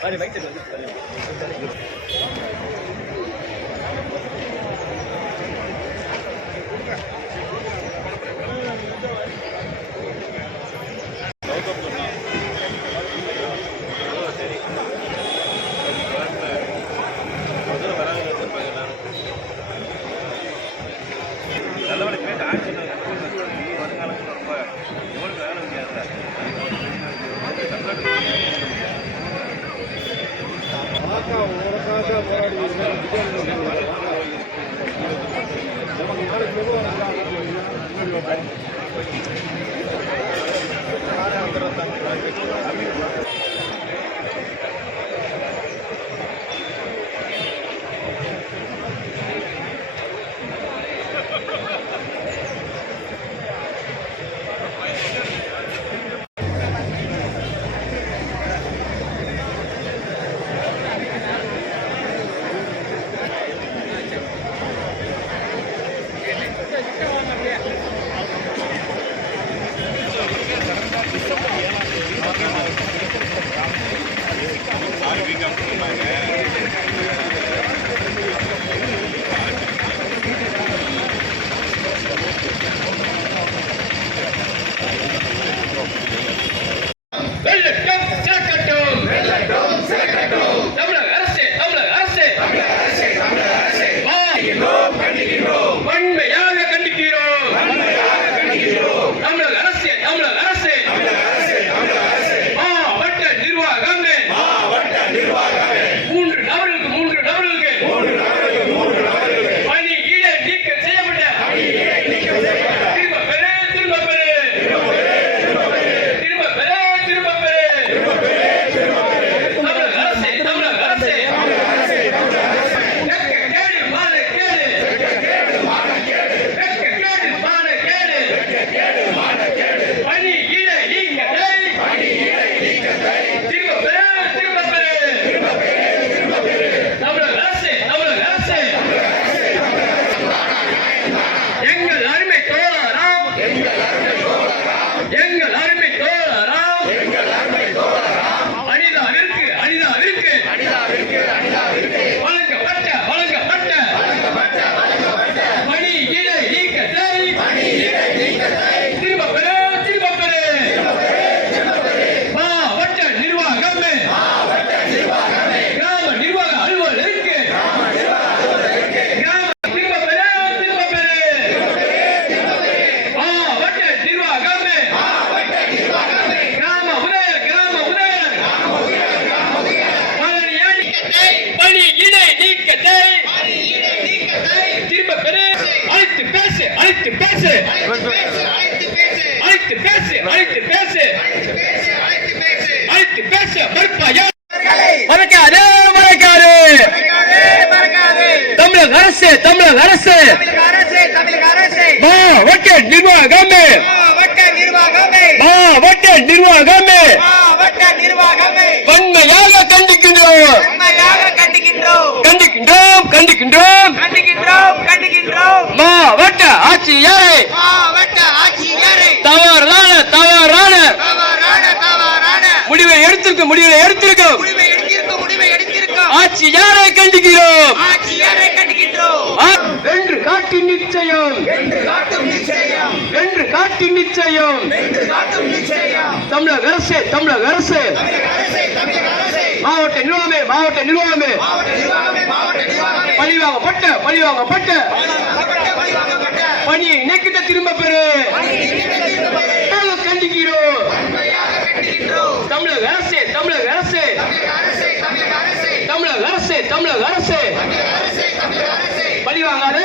Thank you. ಹೋರಾಟ ಹೋರಾಡಿ Ha ha ha! எங்கள் பேசு. அழைத்து பேசு அழைத்து பேசு. அழைத்து பேச மறுப்பாயா மறக்காது. மறக்காது தமிழக அரசு தமிழக அரசு. மாவட்ட நிர்வாகமே. மாவட்ட நிர்வாகமே. வன்மையாக கண்டிக்கின்றோம். கண்டிக்கின்றோம். கண்டிக்கின்றோம் மாவட்ட ஆட்சியரை. தவறான தவறான. முடிவை எடுத்திருக்க முடிவை எடுத்திருக்கோம். ஆட்சியாரை கண்டிக்கிறோம். நிச்சயம். தமிழக அரசு தமிழக அரசு. மாவட்ட நிர்வாகமே மாவட்ட நிர்வாகமே. பழிவாங்கப்பட்ட பழிவாங்கப்பட்ட பணியை இணைக்கிட்ட திரும்ப பெறு. கண்டிக்கிறோம் தமிழக அரசு தமிழக அரசு. தமிழக அரசு தமிழக அரசு. பழிவாங்காத